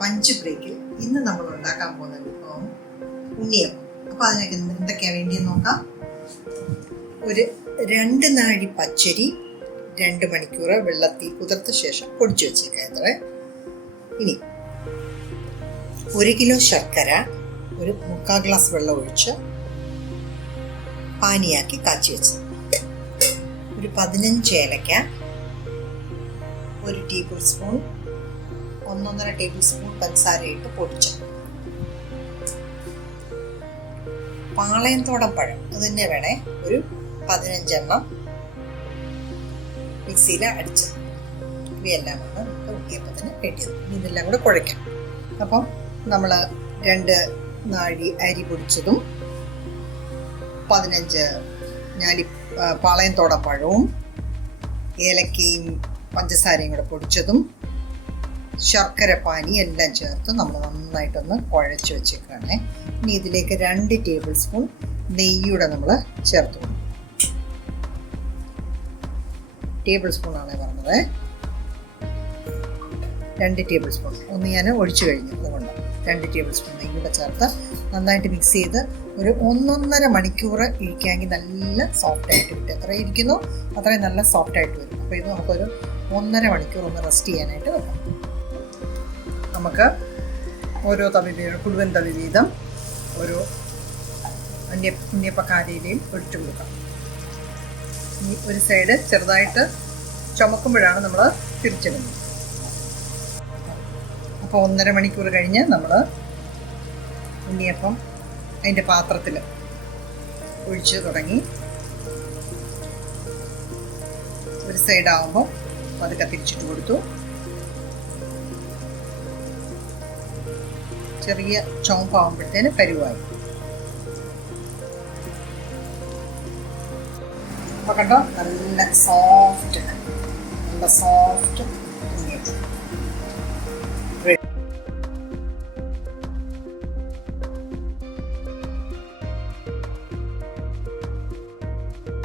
Punch ബ്രേക്കിൽ ഇന്ന് നമ്മൾ ഉണ്ടാക്കാൻ പോകുന്ന വിഭവം ഉണ്ണിയപ്പം. അപ്പോൾ അതിനൊക്കെ എന്തൊക്കെയാണ് വേണ്ടിയെന്ന് നോക്കാം. ഒരു 2 നാഴി പച്ചരി 2 മണിക്കൂർ വെള്ളത്തിൽ കുതിർത്ത ശേഷം പൊടിച്ചു വെച്ചേക്കാം. ഇനി 1 കിലോ ശർക്കര ഒരു 3/4 ഗ്ലാസ് വെള്ളം ഒഴിച്ച് പാനിയാക്കി കാച്ചി വെച്ചത്, ഒരു 15 ഏലക്ക, 1 ടേബിൾ സ്പൂൺ 1.5 ടേബിൾ സ്പൂൺ പഞ്ചസാര ഇട്ട് പൊടിച്ചത്, പാളയംതോടൻ പഴം അത് തന്നെ വേണേ, ഒരു 15 എണ്ണം മിക്സിയിൽ അടിച്ചത്. ഇവയെല്ലാമാണ് നമുക്ക് ഉണ്ണിയപ്പത്തിന് വേണ്ടിയത്. ഇതെല്ലാം കൂടെ കുഴയ്ക്കാം. അപ്പം നമ്മൾ 2 നാഴി അരി പൊടിച്ചതും 15 ഞാലി പാളയംതോടൻ പഴവും ഏലക്കയും പഞ്ചസാരയും കൂടെ പൊടിച്ചതും ശർക്കര പാനി എല്ലാം ചേർത്ത് നമ്മൾ നന്നായിട്ടൊന്ന് കുഴച്ച് വെച്ചേക്കാണ്. ഇനി ഇതിലേക്ക് 2 ടേബിൾ സ്പൂൺ നെയ്യൂടെ നമ്മൾ ചേർത്ത് കൊടുക്കും. ടേബിൾ സ്പൂണാണ് പറഞ്ഞത്, 2 ടേബിൾ സ്പൂൺ. ഒന്ന് ഞാൻ ഒഴിച്ചു കഴിഞ്ഞു, അതുകൊണ്ട് 2 ടേബിൾ സ്പൂൺ നെയ്യൂടെ ചേർത്ത് നന്നായിട്ട് മിക്സ് ചെയ്ത് ഒരു 1.5 മണിക്കൂർ ഇരിക്കാമെങ്കിൽ നല്ല സോഫ്റ്റായിട്ട് കിട്ടും. എത്ര ഇരിക്കുന്നു അത്രയും നല്ല സോഫ്റ്റായിട്ട് വരും. അപ്പോൾ ഇത് നമുക്കൊരു 1.5 മണിക്കൂർ ഒന്ന് റെസ്റ്റ് ചെയ്യാനായിട്ട് വെക്കാം. നമുക്ക് ഓരോ കുടുവൻ തവി വീതം ഓരോ ഉണ്ണിയപ്പക്കാരയിലെയും ഒഴിച്ചു കൊടുക്കാം. ഈ ഒരു സൈഡ് ചെറുതായിട്ട് ചുമക്കുമ്പോഴാണ് നമ്മൾ തിരിച്ചിടുന്നത്. അപ്പോൾ 1.5 മണിക്കൂർ കഴിഞ്ഞ് നമ്മൾ ഉണ്ണിയപ്പം അതിൻ്റെ പാത്രത്തിൽ ഒഴിച്ച് തുടങ്ങി. ഒരു സൈഡാകുമ്പോൾ പതുക്കെ തിരിച്ചിട്ട് കൊടുത്തു. ചെറിയ ചുവപ്പാകുമ്പോഴത്തേന് പരുവായി. അപ്പോൾ കണ്ടോ, നല്ല സോഫ്റ്റ് ഉണ്ണിയപ്പം.